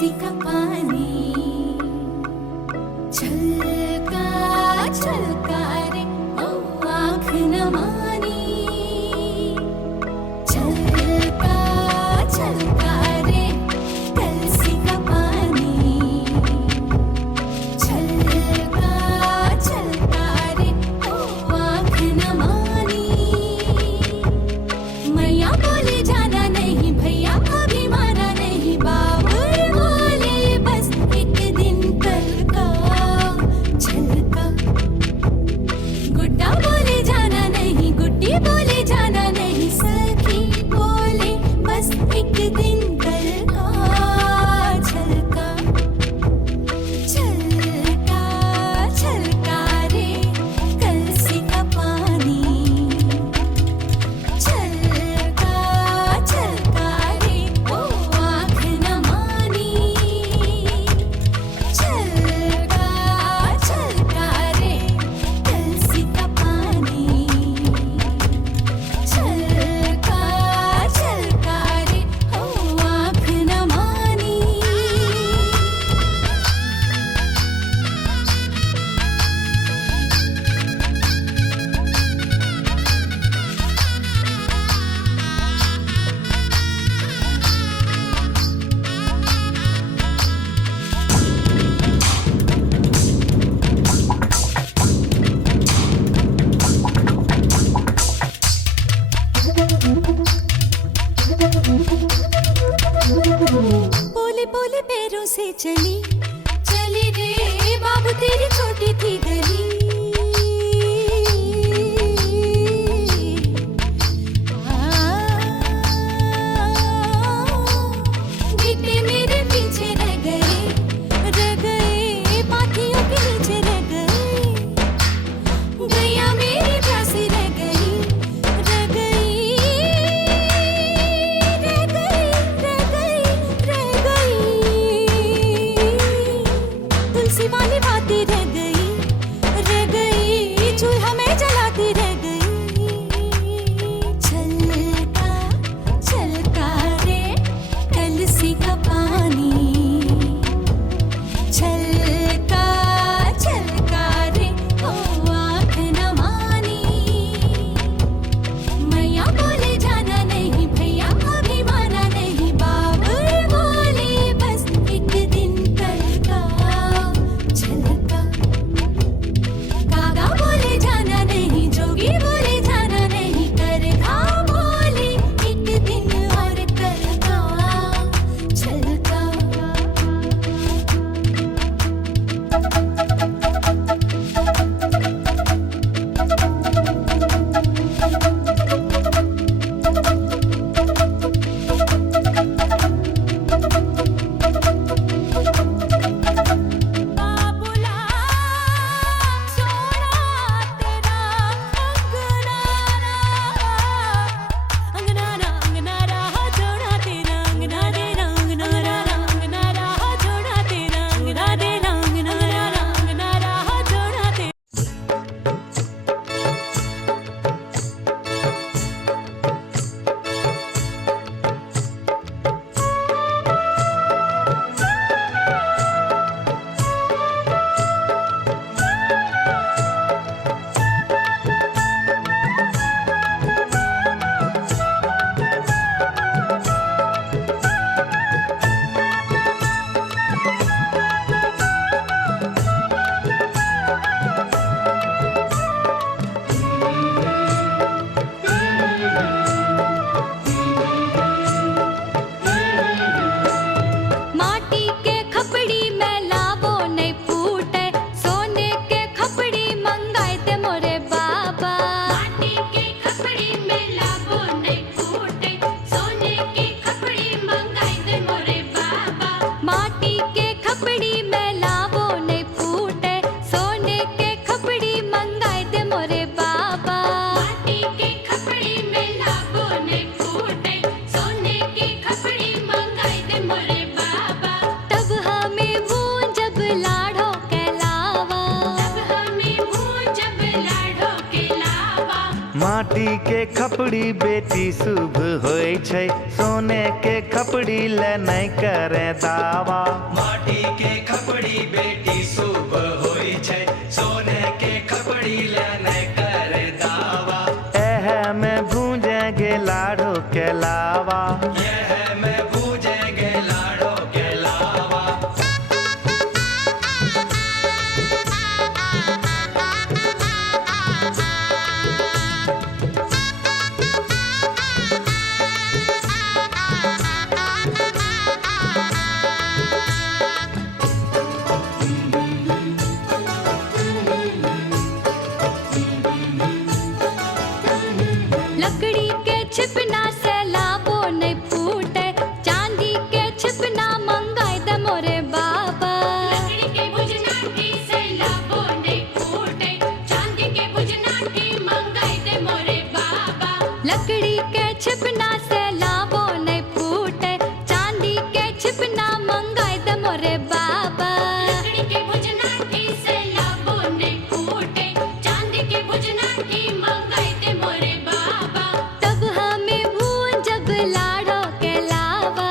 कलसी का पानी छलका छलका रे ओ आँख न मानी छलका छलका रे कलसी का पानी छलका छलका रे ओ आँख न मानी मैया बोले जाना नहीं भैया अभी माना नहीं बाबुल बोले बस एक दिन कल का छलका गुड्डा बोले जाना नहीं गुड्डी बोले जाना नहीं सखी बोले बस एक दिन कल का छलका छलका छलका रे कलसी का पानी माटी के खपड़ी बेटी शुभ होय छै, सोने के खपड़ी ले नहीं करे दावा। माटी के खपड़ी बेटी शुभ होय छै, सोने के खपड़ी ले नहीं करे दावा। एह में भूंजेंगे लाड़ो के लावा, यह में भूंजेंगे लाड़ो के लावा। लकड़ी के छिपना से लाबो नहीं फूटे, चांदी के छिपना मंगाई दे मोरे बाबा। लकड़ी के बुझनाठी से लाबो नहीं फूटे, चांदी के बुझनाठी मंगाई दे मोरे बाबा। लकड़ी के छिपना से लाबो नहीं फूटे, चांदी के छिपना मंगाई दे मोरे बाबा। लकड़ी के बुझनाठी से लाबो नहीं फूटे, चांदी के बुझनाठी मंगाई दे मोरे बाबा। तब हमें भूंजब लाड़ो के लावा,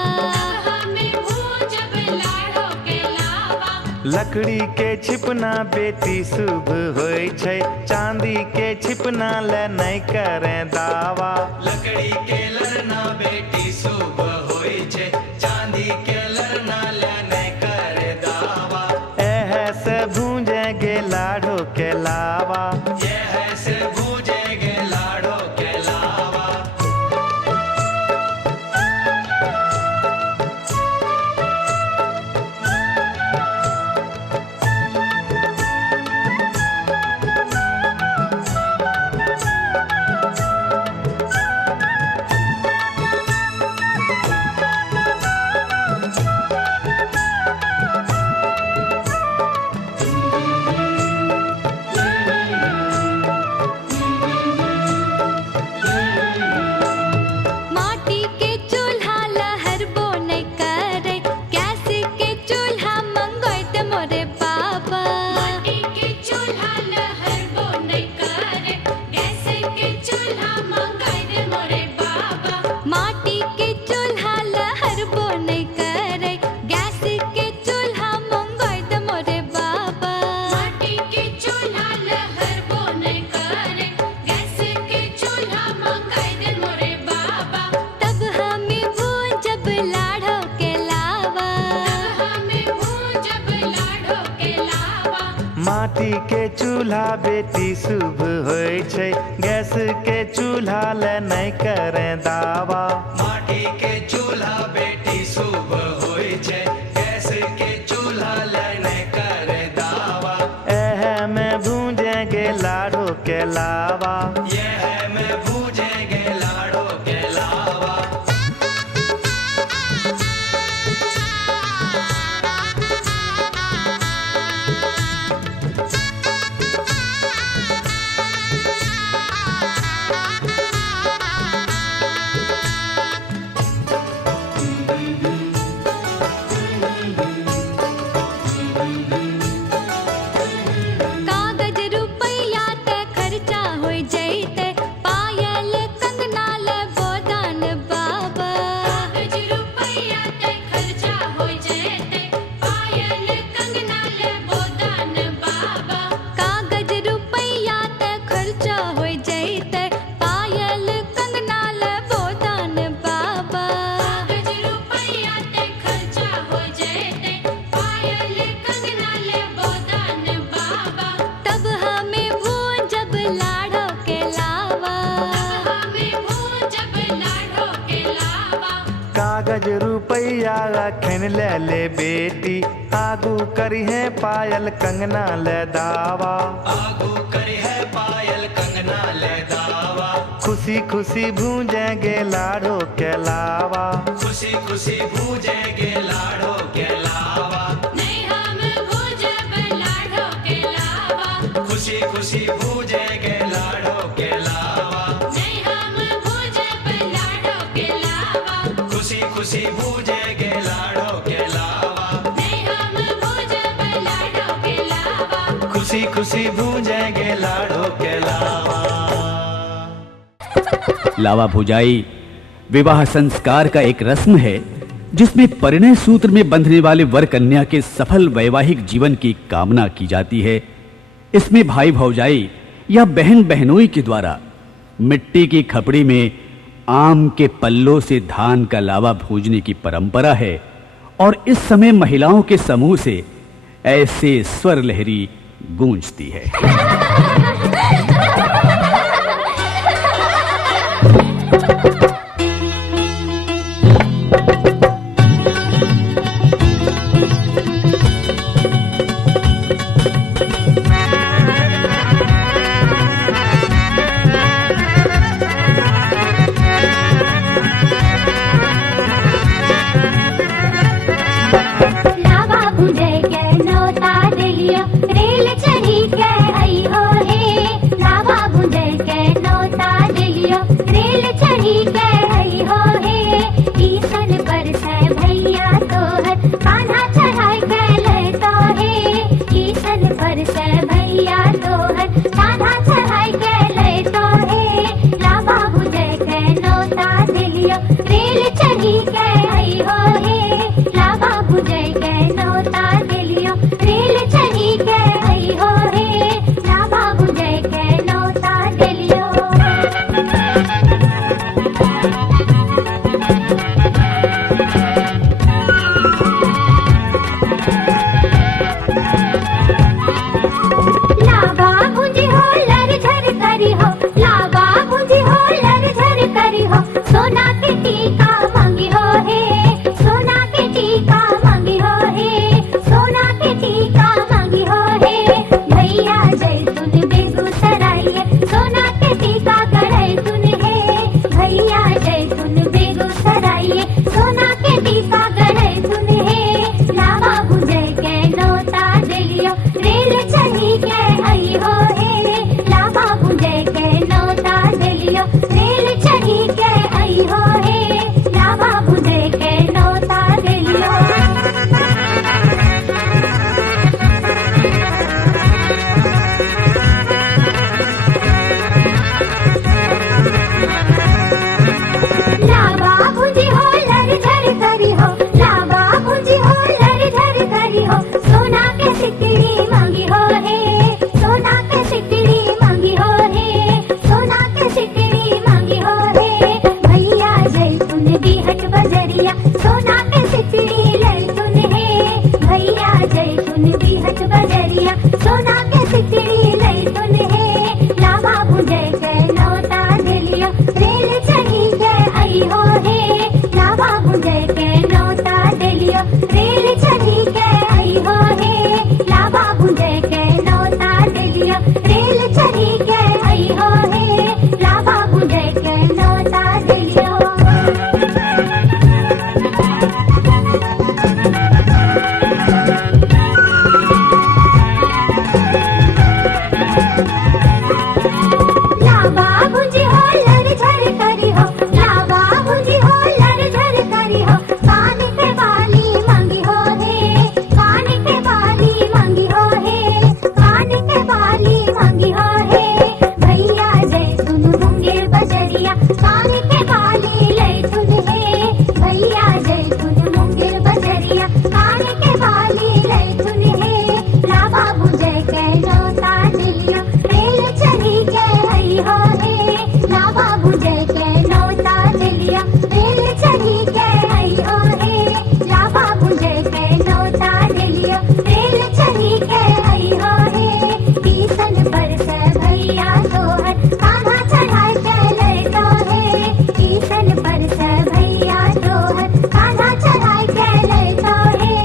हमें भूंजब लाड़ो के लावा। लकड़ी के छिपना बेटी शुभ होय छै, चांदी के छिपना ले नहीं करे दावा। लकड़ी के लरना बेटी शुभ होय छै, चांदी के लरना ले नहीं करे दावा। एह से भूंजेंगे लाड़ो के लावा, यह से भूंजेंगे लाड़ो के लावा। माटी के चूल्हा लहरबो नहीं करे, गैस के चूल्हा मंगाई दे मोरे बाबा। माटी के चूल्हा लहरबो नहीं करे, गैस के चूल्हा मंगाई दे मोरे बाबा। माटी के चूल्हा लहरबो नहीं करे, गैस के चूल्हा मंगाई दे मोरे बाबा। माटी के चूल्हा लहरबो नहीं करे, गैस के चूल्हा मंगाई दे मोरे बाबा। तब हमें भूंजब लाड़ो के लावा, हमें भूंजब लाड़ो के लावा। माटी के चूल्हा बेटी शुभ होय छै, गैस के चूल्हा ले नहीं करे दावा। माटी के चूल्हा बेटी शुभ होय छै, गैस के चूल्हा ले नहीं करे दावा। एह में भूंजेंगे लाड़ो के लावा, यह में भूंजेंगे लाड़ो के लावा। कागज रुपया ते खर्चा हो जैते, पायल कंगना ले गोदान बाबा। कागज रुपया ते खर्चा हो जेते, पायल कंगना ले गोदान बाबा। कागज रुपया ते खर्चा हो जैते, पायल कंगना ले गोदान बाबा। कागज रुपया ते खर्चा हो जेते, पायल कंगना ले गोदान बाबा। तब हमें भूंजब लाड़ो के लावा, हमें भूंजब लाड़ो के लावा। कागज रुपया रखन ले बेटी, आगू करी है पायल कंगना ले दावा। आगू करी है पायल कंगना ले दावा। खुशी खुशी भूंजेंगे लाड़ो के लावा, खुशी खुशी भूंजेंगे लाड़ो के लावा। नहीं हम भूंजब लाड़ो के लावा। खुशी खुशी भूंजेंगे लाड़ो के लावा। नहीं हम भूंजब लाड़ो के लावा। खुशी खुशी भूंजेंगे लाड़ो के लावा। नहीं हम भूंजब लाड़ो के लावा। खुशी खुशी भूंजेंगे लाड़ो के लावा। लावा भुजाई विवाह संस्कार का एक रस्म है जिसमें परिणय सूत्र में बंधने वाले वर कन्या के सफल वैवाहिक जीवन की कामना की जाती है। इसमें भाई भौजाई या बहन बहनोई के द्वारा मिट्टी की खपड़ी में आम के पल्लों से धान का लावा भूजने की परंपरा है और इस समय महिलाओं के समूह से ऐसे स्वर लहरी गूंजती है। लावा भुजे के नौता दिलियो रेल चढ़ी के आई हो हे। लावा भुजे के नौता दिलियो रेल चढ़ी के आई हो हे। ईसन पर से भैया तोहर कान्हा चढ़ाई के ले तो हे। ईसन पर से भैया तोहर कान्हा चढ़ाई के ले तो हे। लावा भुजे के नौता दिलियो रेल चढ़ी के आई हो हे। लावा भुजे के नौता दिलियो रेल चढ़ी के आई हो हे। लावा भुजे के नौता दिलियो। लावा भुजी हो लर झर करी हो। लावा भुजी हो लर झर करी हो। सोना के टीका मांगी हो हे। सोना के टीका मांगी हो हे। सोना के टीका मांगी हो हे। भैया जैतून बेगूसराय सोना के टीका गढ़ई तुन हे। भैया जैतून बेगूसराय सोना के टीका गढ़ई तुन हे। लावा भुजे के नौता दिलियो रेल चढ़ी के आई हो हे। लावा भुजे के नौता दिलियो रेल चढ़ी के आई हो हे। लावा भुजे के नौता दिलियो। लावा भुजी हो लर झर करी हो। लावा भुजी हो लर झर करी हो। सोना के सिकड़ी मांगी हो हे। सोना के सिकड़ी मांगी हो हे। सोना के सिकड़ी मांगी हो हे। भैया जैतून बिहट बजरिया सोना के सिकड़ी ले तुन हे। भैया जैतून बिहट बजरिया सोना के सिकड़ी ले तुन हे। लावा भुजे के नौता दिलियो रेल चढ़ी के आई हो हे। लावा भुजे के नौता दिलियो रेल चढ़ी के आई हो हे। लावा भुजे के नौता दिलियो रेल चढ़ी के आई हो हे। लावा भुजे के नौता दिलियो। लावा भुजी हो लर झर करी हो। लावा भुजी हो लर झर करी हो। कान के बाली मांगी हो हे। कान के बाली मांगी हो हे। कान के बाली मांगी हो हे। भैया जैतून मुंगेर बजरिया कान के बाली ले तुन हे। भैया जैतून मुंगेर बजरिया कान के बाली ले तुन हे। लावा भुजे के नौता दिलियो रेल चढ़ी के आई हो हे। लावा भुजे के नौता दिलियो रेल चढ़ी के आई हो हे। लावा भुजे के नौता दिलियो रेल चढ़ी के आई हो हे। ईसन पर से भैया तोहर कान्हा चढ़ाई के ले तो हे। ईसन पर से भैया तोहर कान्हा चढ़ाई के ले तो हे।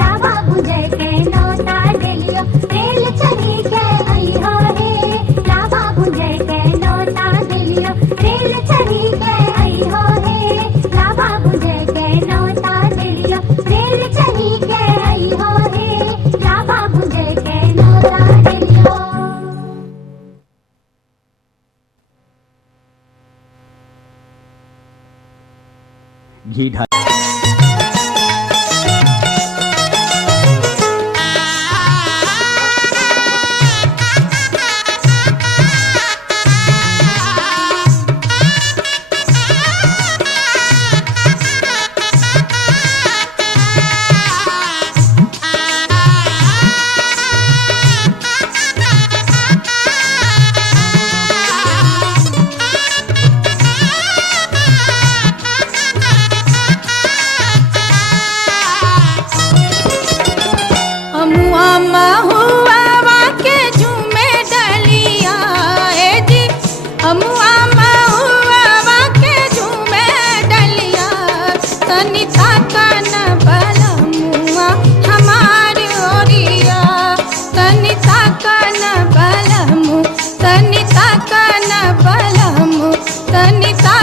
लावा भुजे के नौता दिलियो रेल चढ़ी के आई हो हे। लावा भुजे के नौता दिलियो रेल चढ़ी के आई हो हे। लावा भुजे के नौता दिलियो रेल चढ़ी के आई हो हे। लावा भुजे के नौता दिलियो। घी ढाल आ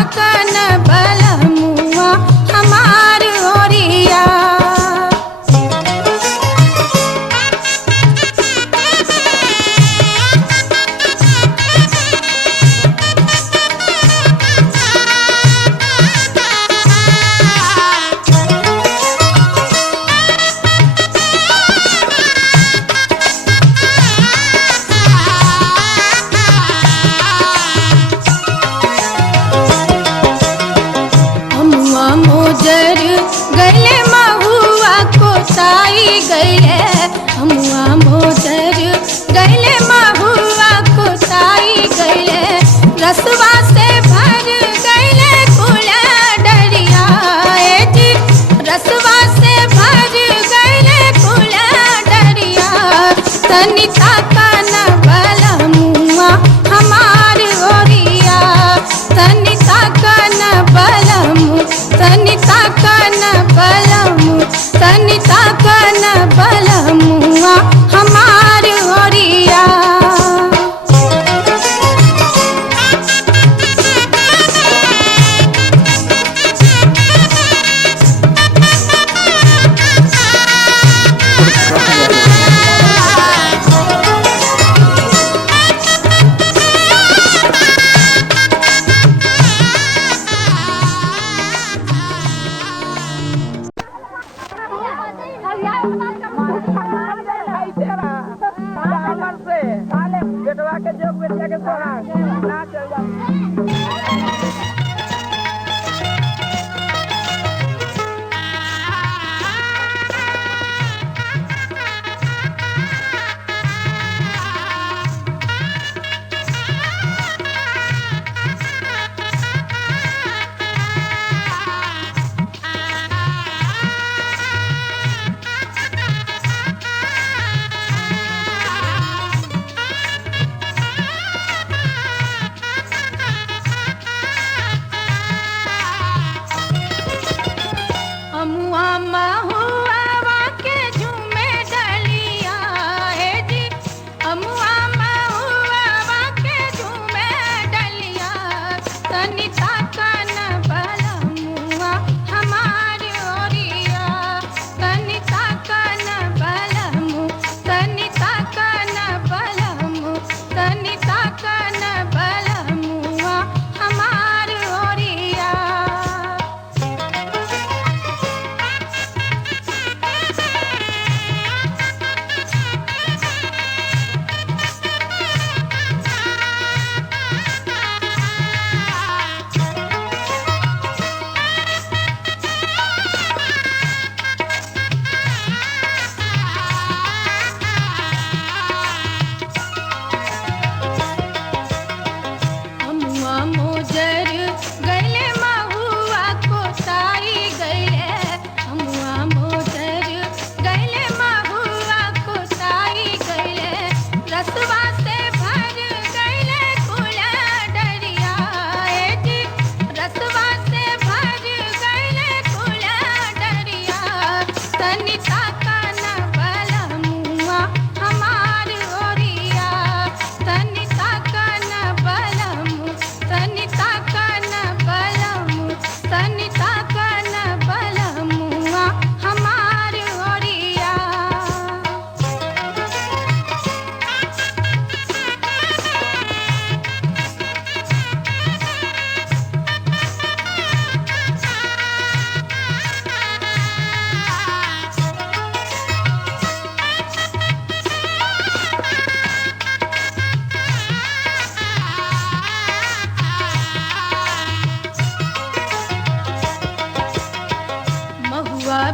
ताकन बलमुआ हमार ओरिया। मोजर गले महुआ कोसाई गले, हमुआ मोजर गले महुआ कोसाई गले, रसवा से भर गले कुला डरिया जी, रसवा से भर गले कुला डरिया। तनी ताकन बलमुआ हमार ओरिया, तनी ताकन बलमु, तनी ताकन बलमु, तनी ताकन बलमुआ हमार ओरिया।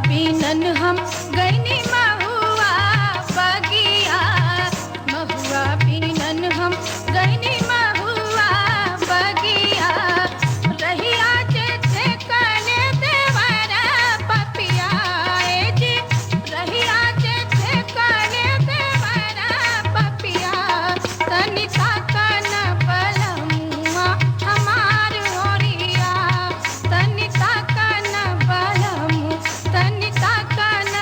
बीनन हम गईनी महुआ बगिया, महुआ बीनन हम गईनी महुआ बगिया, रहिया जे कने देवरा पपिया जी, रहिया जे कने देवरा पपिया, तनी ताकन बलमुआ हमार ओरिया, तनी ताकन बलमु, तनी ताकन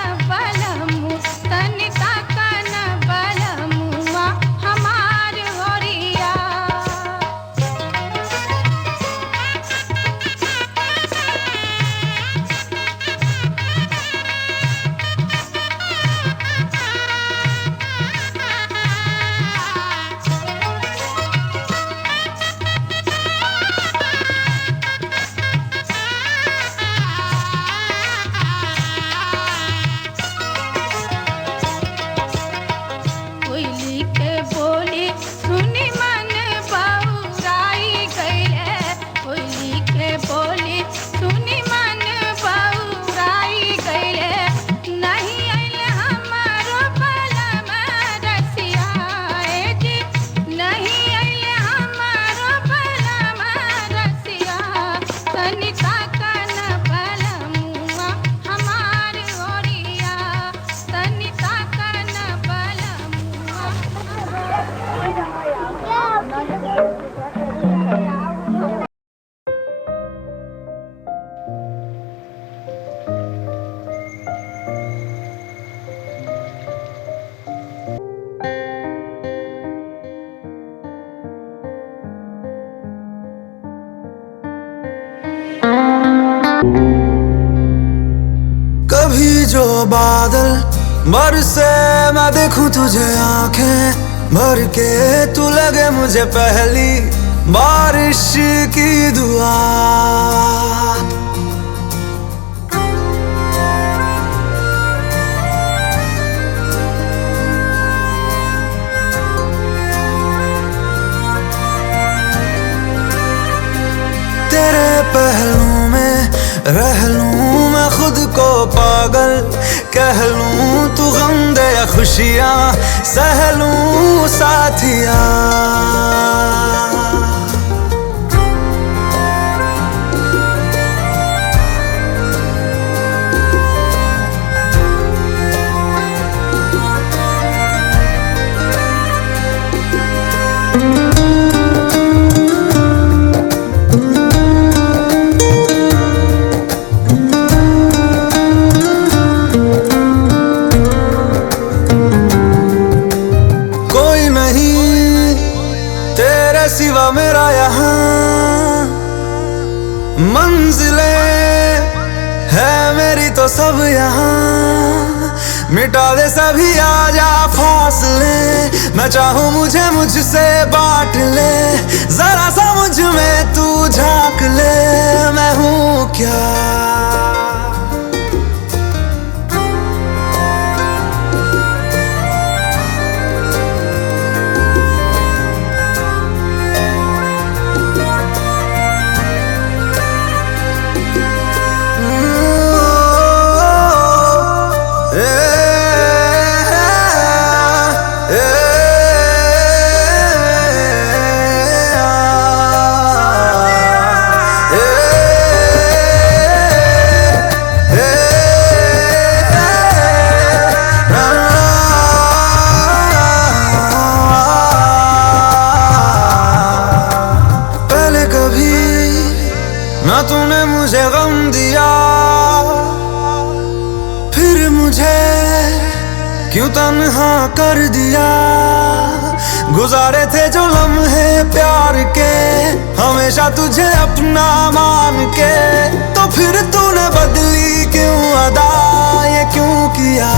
कभी जो बादल बरसे मैं देखूं तुझे आंखें भर के, तू लगे मुझे पहली बारिश की दुआ। तेरे पहलू में रह लूं मैं खुद को पागल, कह लूं तू गम दे या खुशियां सह लूं साथिया। सिवा मेरा यहाँ मंजिलें है मेरी तो सब यहाँ, मिटा दे सभी आजा फासले, मैं चाहूँ मुझे मुझसे बांट ले, जरा सा मुझ में तू झांक ले, मैं हूँ क्या। ना तूने मुझे गम दिया, फिर मुझे क्यों तन्हा कर दिया। गुजारे थे जो लम्हे प्यार के, हमेशा तुझे अपना मान के, तो फिर तूने बदली क्यों अदा, ये क्यों किया।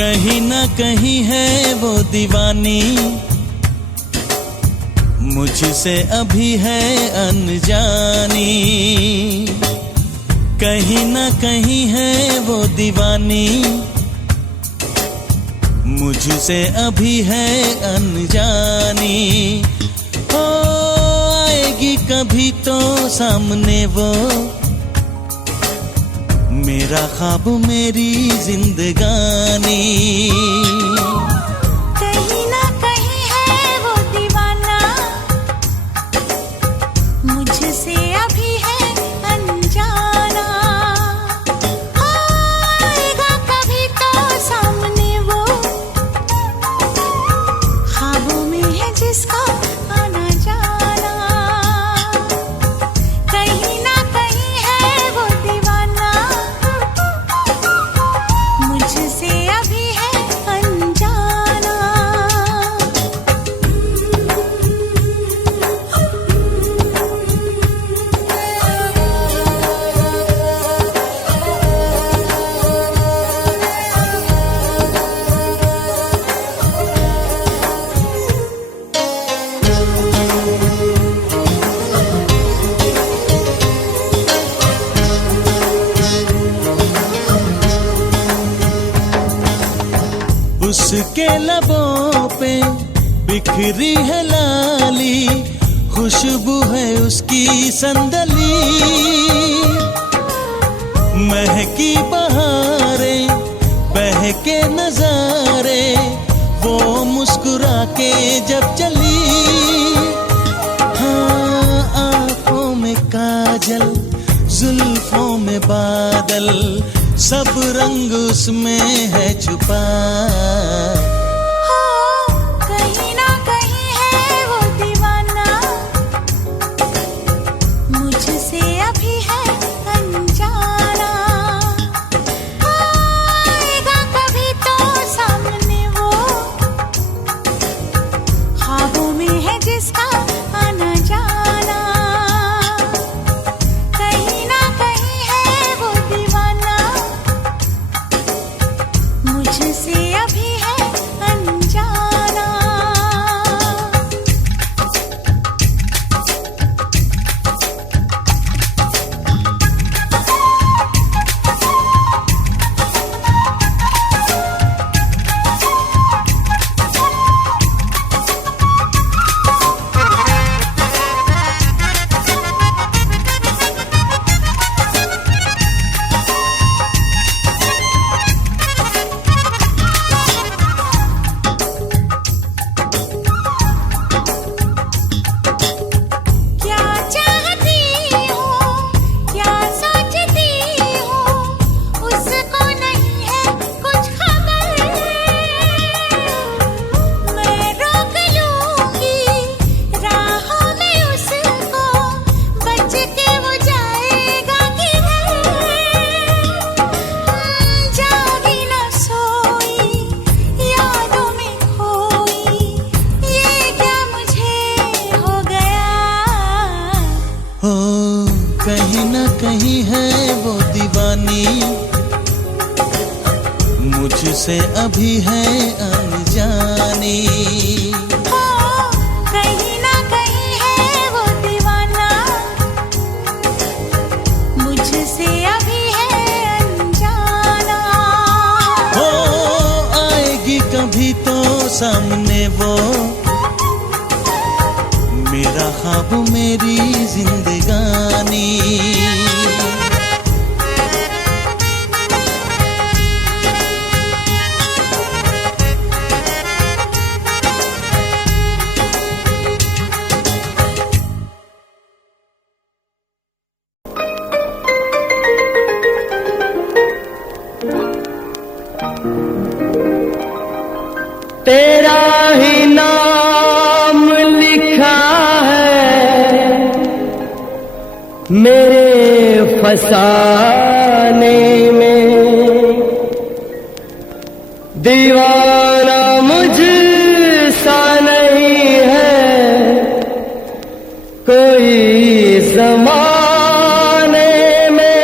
कहीं ना कहीं है वो दीवानी, मुझसे अभी है अनजानी। कहीं ना कहीं है वो दीवानी, मुझसे अभी है अनजानी। हो आएगी कभी तो सामने वो, मेरा ख्वाब मेरी जिंदगानी। कहीं ना कहीं है वो दीवाना, मुझसे अभी है अनजाना। आएगा कभी तो सामने वो, ख्वाबों में है जिसका आना जाना। कहीं ना कहीं है वो दीवाना, मुझसे अभी है अनजाना। उसके लबों पे बिखरी है लाली, खुशबू है उसकी संदली। महकी बहारें, बहके नजारे, वो मुस्कुरा के जब चली, हाँ आंखों में काजल, जुल्फों में बादल, सब रंग उसमें है छुपा। कहीं ना कहीं है वो दीवाना, मुझसे अभी है अनजाना। आएगा कभी तो सामने वो, ख्वाबों में है जिसका आना जाना। कहीं ना कहीं है वो दीवाना, मुझसे अभी है अनजाना। क्या चाहती हूँ, क्या सोचती हूँ, उसको नहीं है कुछ खबर। मैं रोक लूँगी राहों में उसको, बच के वो जाएगा किधर। जागी न सोई, यादों में खोई, ये क्या मुझे हो गया। हो कहीं ना कहीं है वो दीवानी, मुझसे अभी है अनजानी। कहीं ना कहीं है वो दीवाना, मुझसे अभी है अनजाना। हो आएगी कभी तो सामने वो, मेरा ख्वाब मेरी जिंदगानी। तेरा ही नाम लिखा है मेरे फसाने में, दीवाना मुझसा नहीं है कोई ज़माने में।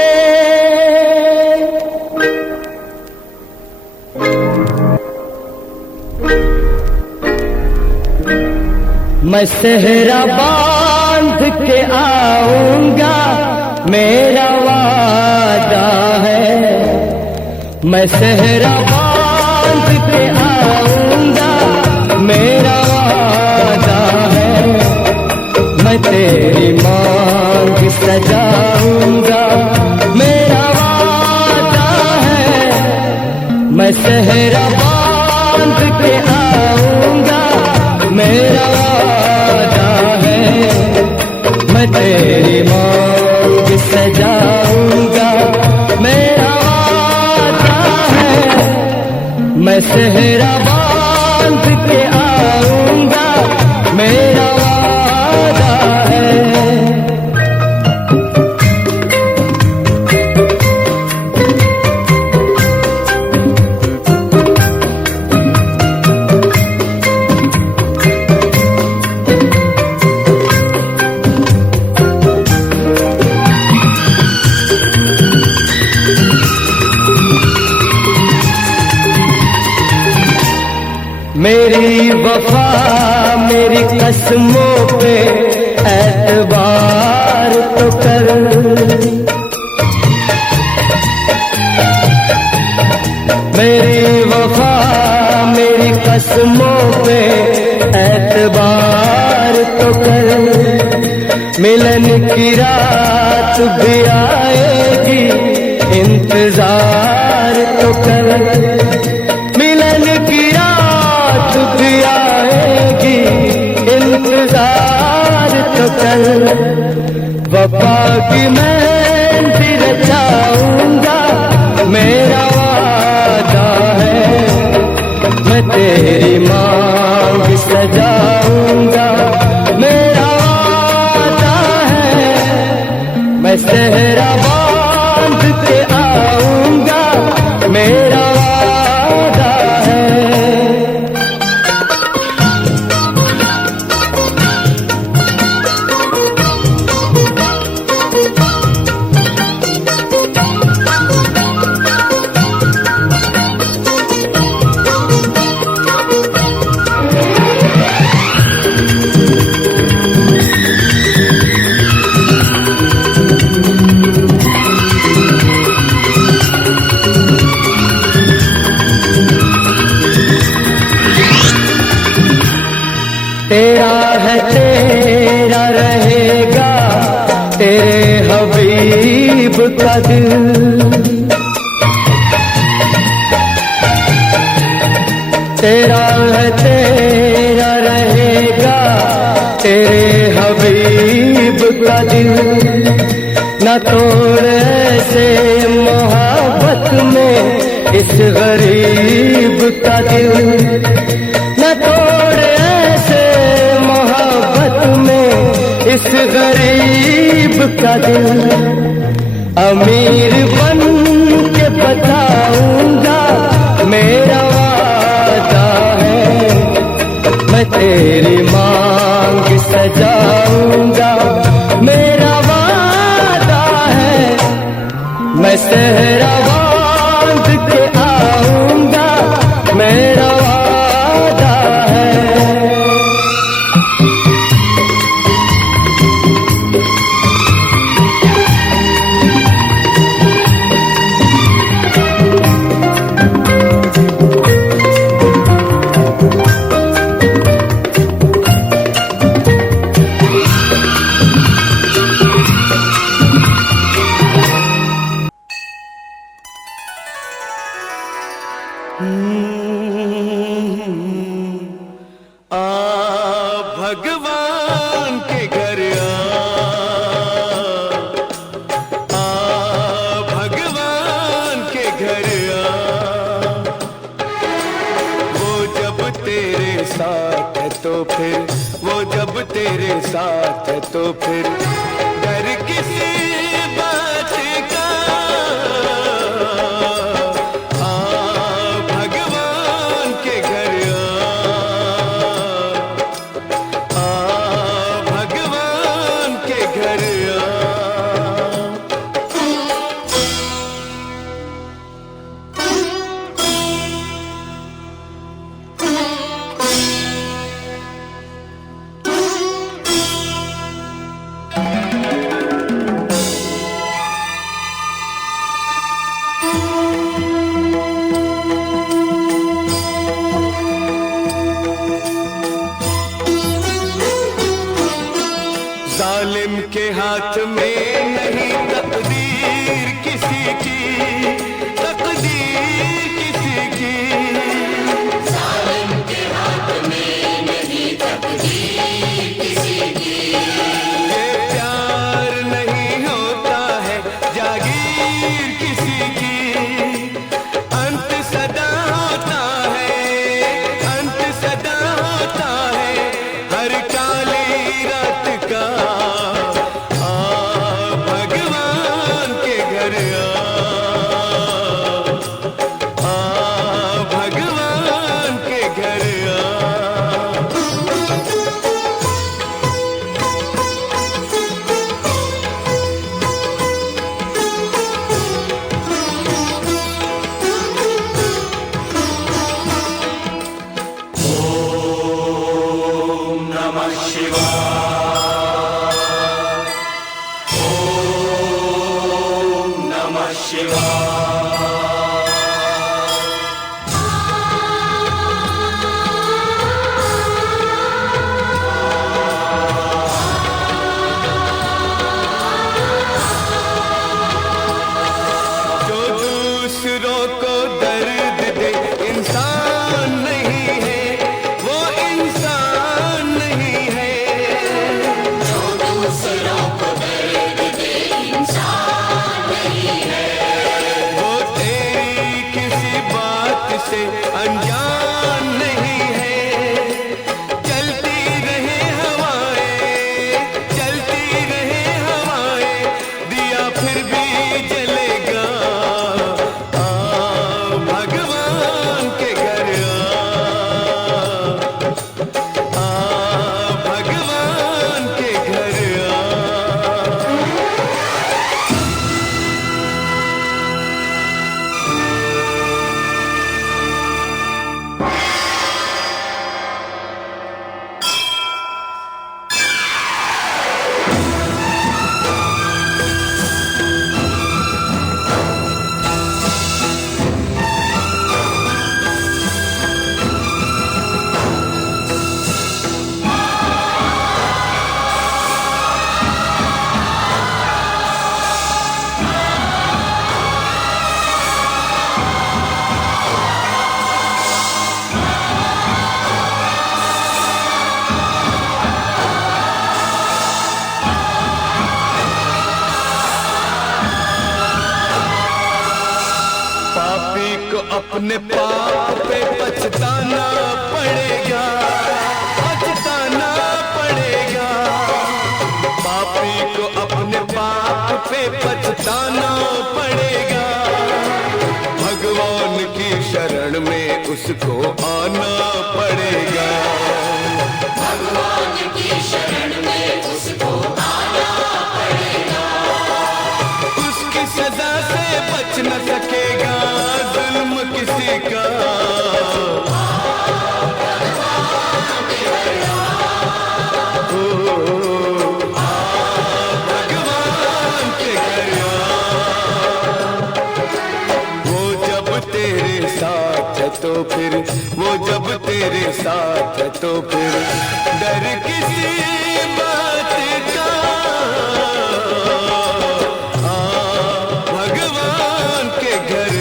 मैं सेहरा बांध के आऊंगा, मेरा वादा है। मैं सेहरा बांध के आऊंगा, मेरा वादा है। मैं तेरी मांग सजाऊंगा, मेरा वादा है। मैं सेहरा बांध के आऊंगा, मेरा वादा है। मैं तेरी मांग सजाऊंगा, मेरा वादा है। मैं सेहरा बांध के आऊंगा, मेरा वादा है। मेरी वफा मेरी कसमों पे एतबार तो कर। मेरी वफा मेरी कसमों पे एतबार तो कर। मिलन की रात भी आएगी, इंतजार तो कर, मिलन की रात भी आएगी, इंतजार तो कर। वफा की मेहंदी रचाऊंगा, मेरा वादा है, मैं तेरी मांग सजाऊंगा, मेरा वादा है, मैं सेहरा बांध के आऊंगा, मेरा वादा है। तेरा है तेरा रहेगा, तेरे हबीब का दिल। तेरा है तेरा रहेगा, तेरे हबीब का दिल। न तोड़ ऐसे मोहब्बत में इस गरीब का दिल, न तोड़ ऐसे मोहब्बत में इस गरीब का दिल। अमीर बन के बताऊंगा, मेरा वादा है, मैं तेरी मांग सजाऊंगा, मेरा वादा है, मैं सेहरा बांध के आऊंगा, मेरा वादा है। भगवान के घर भगवान के घर वो जब तेरे साथ है तो फिर, वो जब तेरे साथ है तो फिर डर किसी बात का। भगवान के घर भगवान के घर जालिम के हाथ में नहीं तकदीर किसी की, तकदीर किसी की। जालिम के हाथ में नहीं तकदीर किसी की। ये प्यार नहीं होता है जागीर किसी की। अंत सदा होता है, अंत सदा होता है हर काली रात का। भगवान के घर भगवान के घर ओम नमः शिवाय, ओम नमः शिवाय। अपने पाप पे पछताना पड़ेगा, पछताना पड़ेगा। पापी को अपने पाप पे पछताना पड़ेगा। भगवान की शरण में उसको आना पड़ेगा। भगवान की शरण में उसको आना पड़ेगा। उसकी सजा से बच न सकेगा जुल्म किसी का। भगवान के घर वो जब तेरे साथ है तो फिर, वो जब तेरे साथ है तो फिर डर किसी बात का। भगवान के घर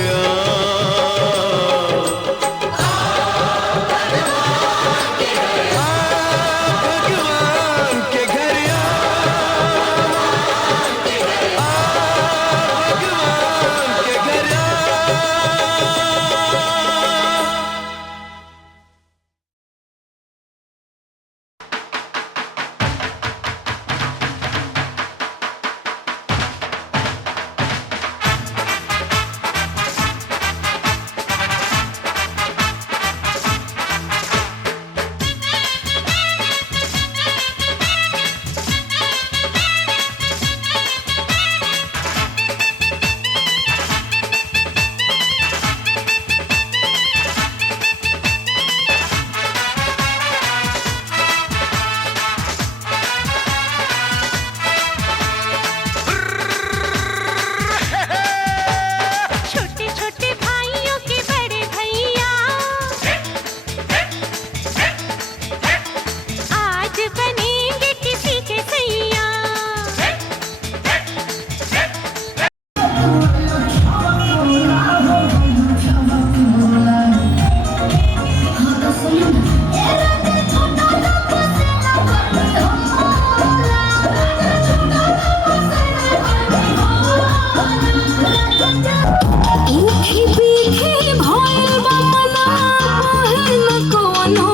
भगवान के घर भगवान के घर। छोटे छोटे भाइयों के बड़े भैया आज बनेंगे किसी के सैया। ऊखी पीखी भइल बा मना काहे न कोनो।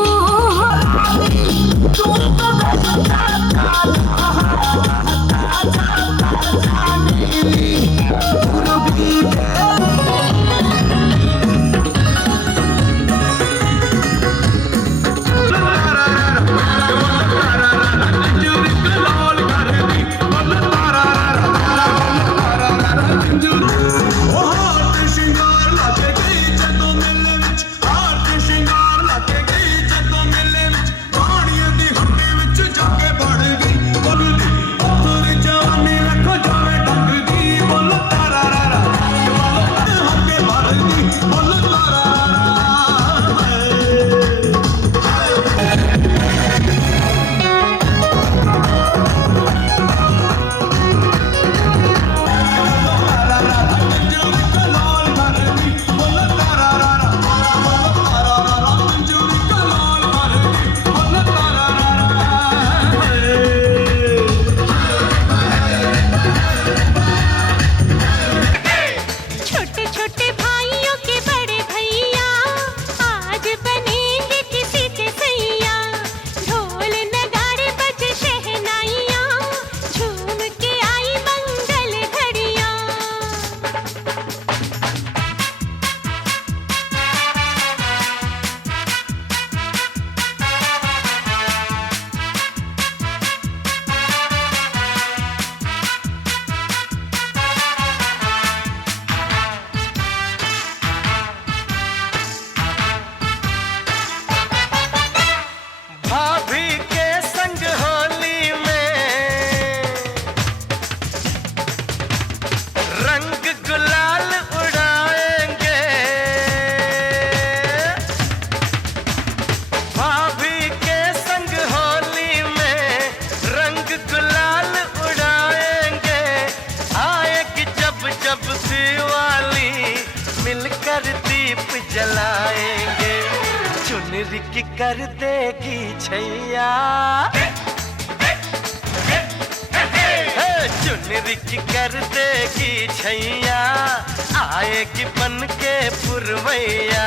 छोटे छोटे भाइयों के बड़े भैया आज बनेंगे किसी के सैया। ढोल नगाड़े बजे शहनाइयाँ झूम के आई मंगल घड़ियाँ। भाभी के संग होली में रंग गुलाल उड़ाएंगे। भाभी के संग होली में रंग गुलाल उड़ाएंगे। आएगी जब जब दिवाली मिलकर दीप जलाएंगे। चुनरी की कर देगी छैया। चुनरिक कर देगी छैया, आएगी बन के पुरवैया।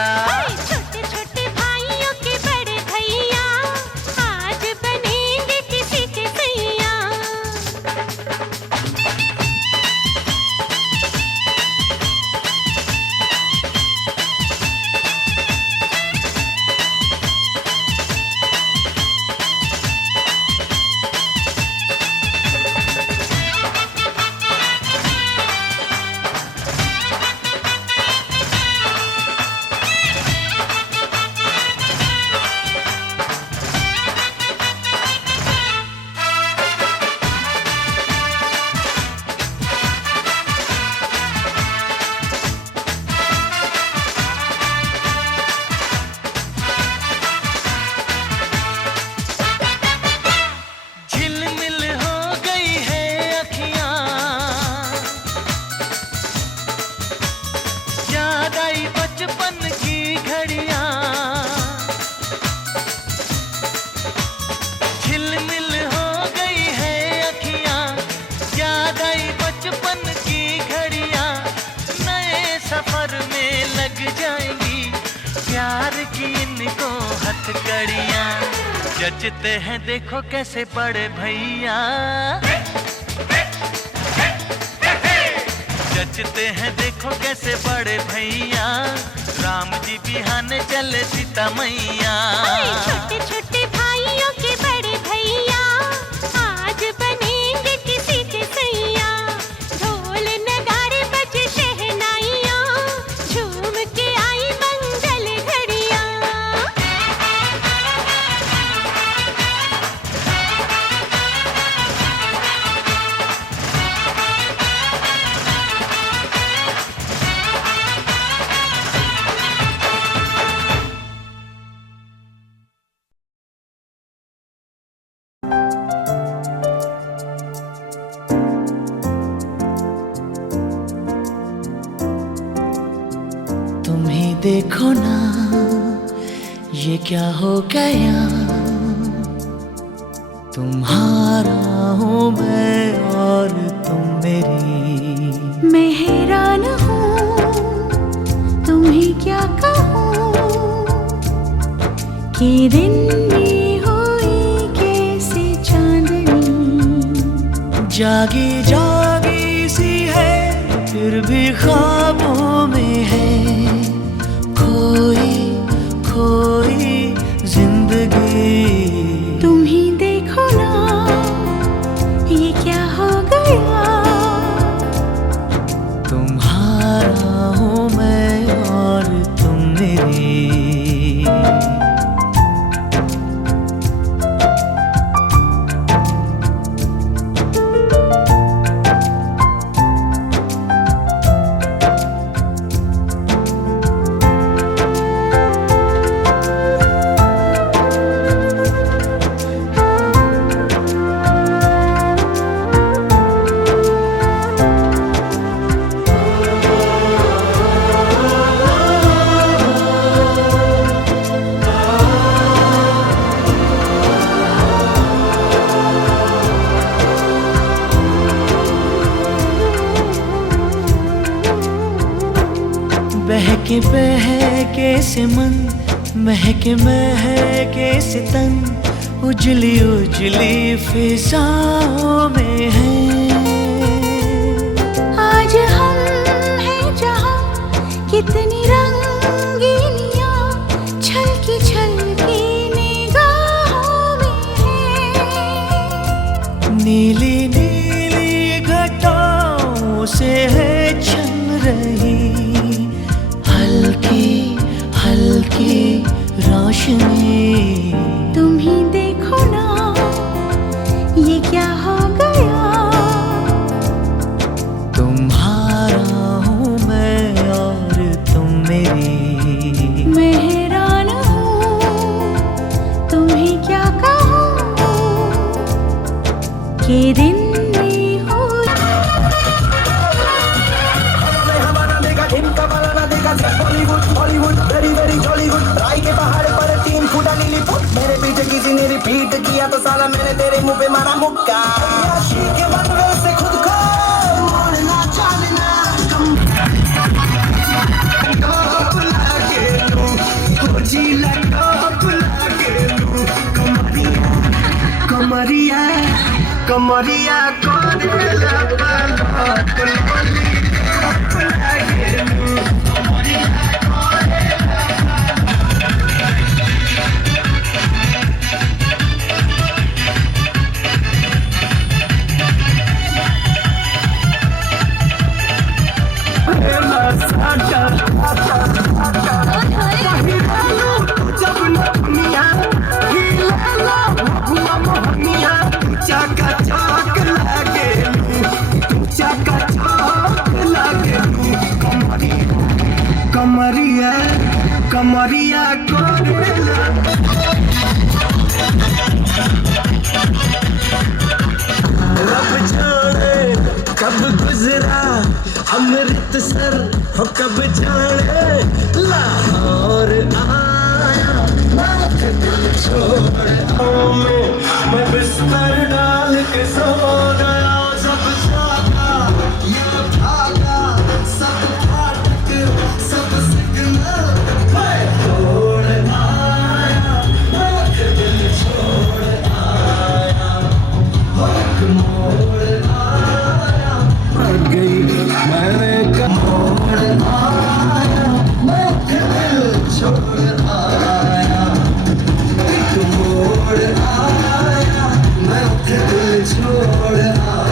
छोटे छोटे भाइयों के बड़े भैया, आज बनेंगे किसी के सैया। जचते हैं देखो कैसे बड़े भैया, जचते हैं देखो कैसे बड़े भैया। राम जी बिहाने चले सीता मैया। छोटे छोटे भाइयों के बड़े भैया, आज बनेंगे किसी के सैया। ढोल नगाड़े बजे शहनाइयाँ, झूम के आई मंगल घड़ियाँ। देखो ना ये क्या हो गया, तुम्हारा हूँ मैं और तुम मेरी। मैं हैरान हूँ तुम्हें क्या कहूँ, कि दिन में हुई कैसे चांदनी। जागी जागी सी है फिर भी ख्वाबों में है, खोई खोई जिंदगी। तुम ही देखो ना ये क्या हो गया, तुम्हारा हूँ मैं और तुम मेरी। बहके बहके से मन, महके महके से तन, उजली उजली फिजाओं में है। आज हम हैं जहाँ कितनी रंगीनियाँ छलकी छलकी निगाहों में है। नीली नीली घटाओं से है छन रही हल्की हल्की रोशनी। तुम ही देखो ना ये क्या हो गया, तुम्हारा हूँ मैं और तुम मेरी। मैं हैरान हूँ तुम्हें क्या कहूँ, कि दिन में हो। Bollywood very very Jollywood. राय के पहाड़ पर 3 फुटा नीली फुट, मेरे पीछे किसी ने रिपीट किया तो साला मैंने तेरे मुंह पे मारा मुक्का। के बनवे से खुद को कमरिया करेला पलट लॉलीपॉप लागेलू कमरिया कमरिया करेला रब जाने कब गुजरा अमृतसर हो कब जाने लाहौर आया दिल छोड़ मैं बिस्तर डाल के सो गया जब जागा ये भागा सब फाटक सब सिग्नल मैं तोड़ आया दिल छोड़ आया मोड़ आया मर गई मैंने मोड़ आया मैं दिल छोड़ आया मोड़ आया मैं दिल छोड़ आया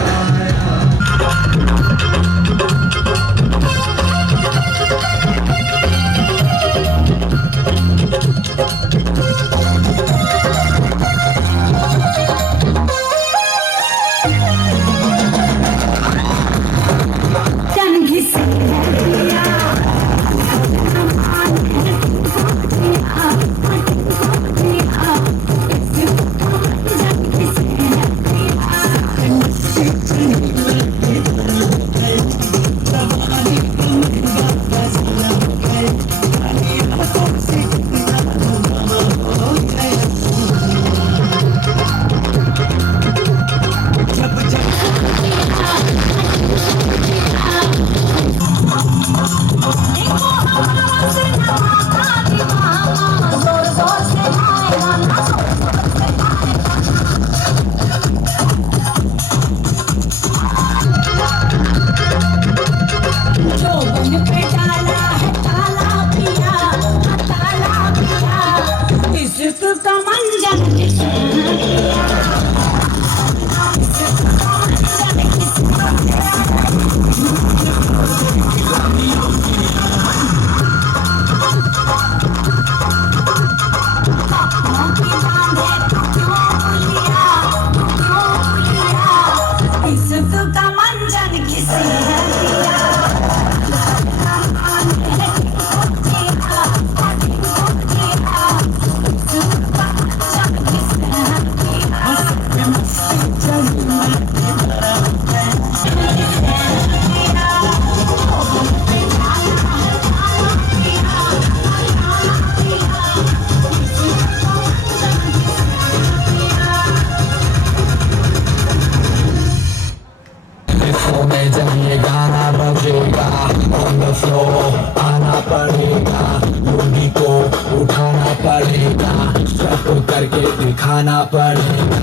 करके दिखाना पड़ेगा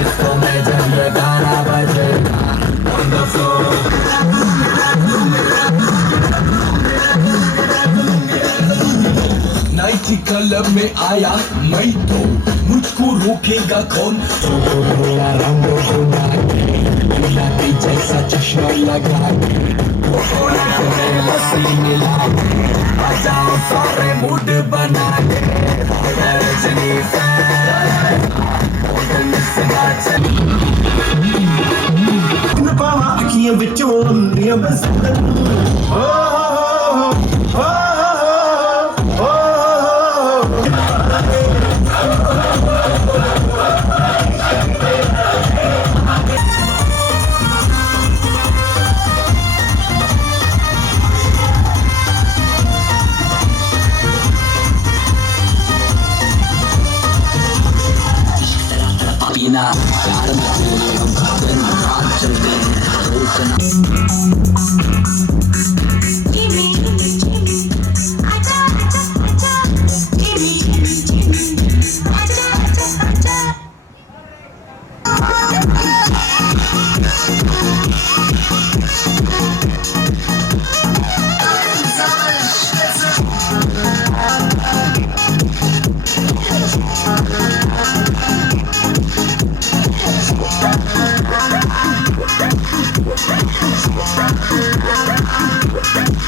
इसको मैं जब ये गाना बजेगा on the floor नाइटी क्लब में आया मैं तो मुझको रोकेगा कौन जो मेरा रंग गुना गुलाबी जैसा चश्मा लगा लस्सी मिला बजाओ सारे मूड बना के रजनी अखियां विचों अंधियां बस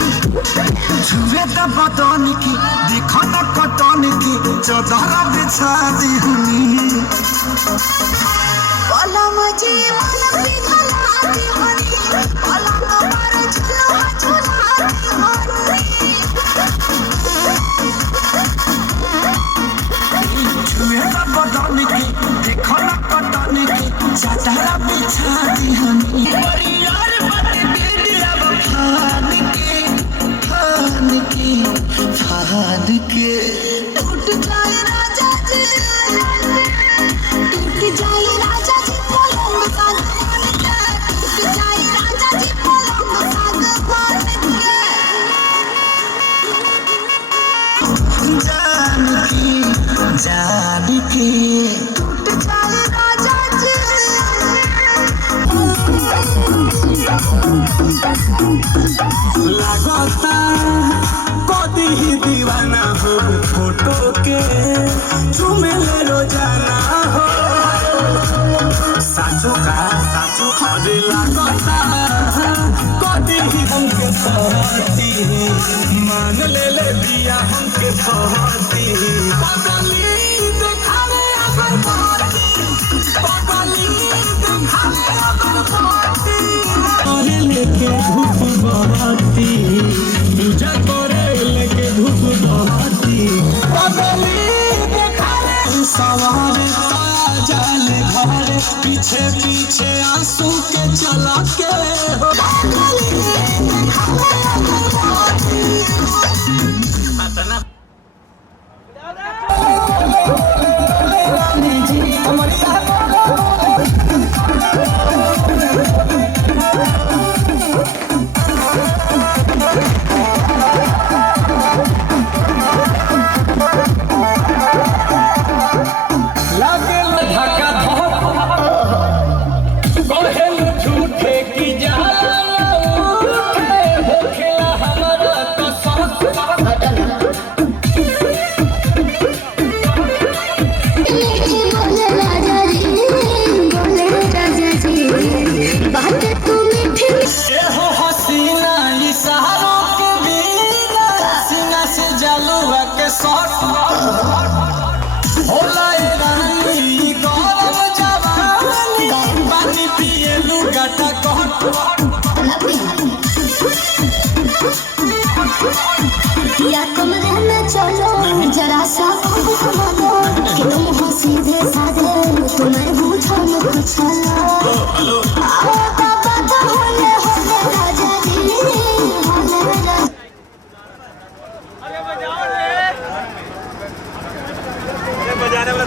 छुए त बदन की देखो न कटन की चदर बिछा दी हनी पलम जी मन पिघलाती हनी पलंग पर झुलुआ झुलाती हनी छुए त बदन की देखो न कटन की चदर बिछा दी हनी यार बने बेडिया बखान के टूट जाए राजा जी टूट जाए राजा जी पलंग सागवान के टूट जाए राजा जी पलंग सागवान के जान की टूट जाए राजा जी लगता कदी ही दीवाना हो फोटो के चुमे ले रोजाना हो साचो का साचो अरे लगता कदी ही हमके सहती मान ले बिया हमके सहती पगली देखावे अगर पाती पगली देखावे अगर पाती अरे लेके धूप बहती पूजा करे लेके धूप बहती पगली देखावे सवार ताया जाले घर पीछे पीछे आंसू के चला के हो या कमरे में चलो जरा सा घुमाओ कि तुम हो सीधे साधे तुम्हें पूछो न कुछ आओ बाबा तो होले होले राजा जी होले राजा बजाने वाला